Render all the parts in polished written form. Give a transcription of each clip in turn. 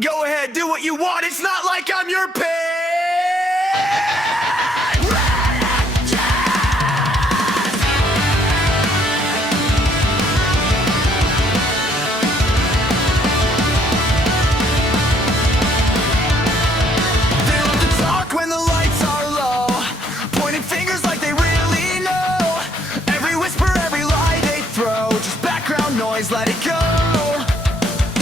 Go ahead, do what you want, it's not like I'm your pain. They love to talk when the lights are low, pointing fingers like they really know. Every whisper, every lie they throw, just background noise, let it go.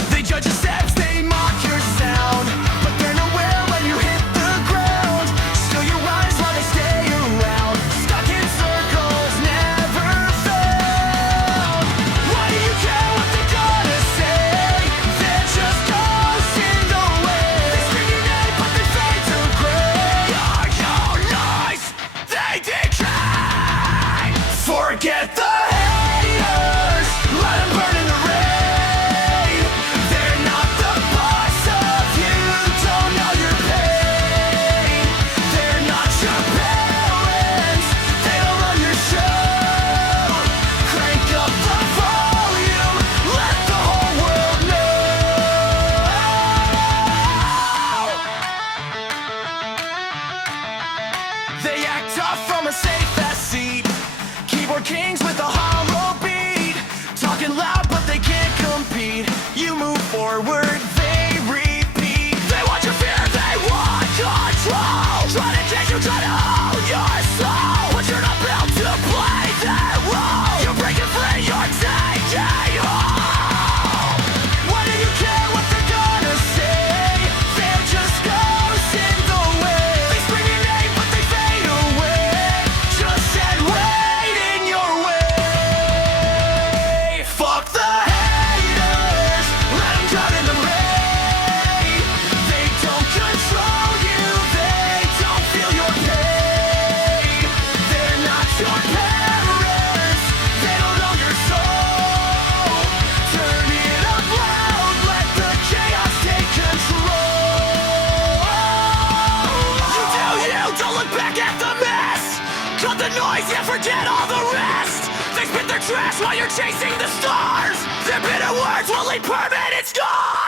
They judge your steps, they mock your sound, but they're nowhere when you hit the ground. Still you rise while they stay around, stuck in circles, never found. Why do you care what they're gonna say? They're just ghosts in the wind. They scream your name but they fade to gray. Are your lies, they decay. Forget the haters, let them burn in the rain. They're not the boss of you, don't know your pain. They're not your parents, they don't run your show. Crank up the volume, let the whole world know. They act tough from a safe ass seat, keyboard kings with a hollow beat, talking loud but they can't compete. You move forward, they repeat. They want your fear, they want control, try to change you, try to own your soul, but you're not built to play that role. You're breaking free, you're taking hold. Why do you care what they're gonna say? They're just ghosts in the wind. They scream your name but they fade away. Just sit waiting your way. Fuck the haters, let them drown in the rain. They don't control you, they don't feel your pain. They're not your parents, they don't know your soul. Turn it up loud, let the chaos take control. You do you, don't look back at the mess. Cut the noise, yeah, forget all the rest. They spit their trash while you're chasing the stars. Their bitter words will leave permanent scars.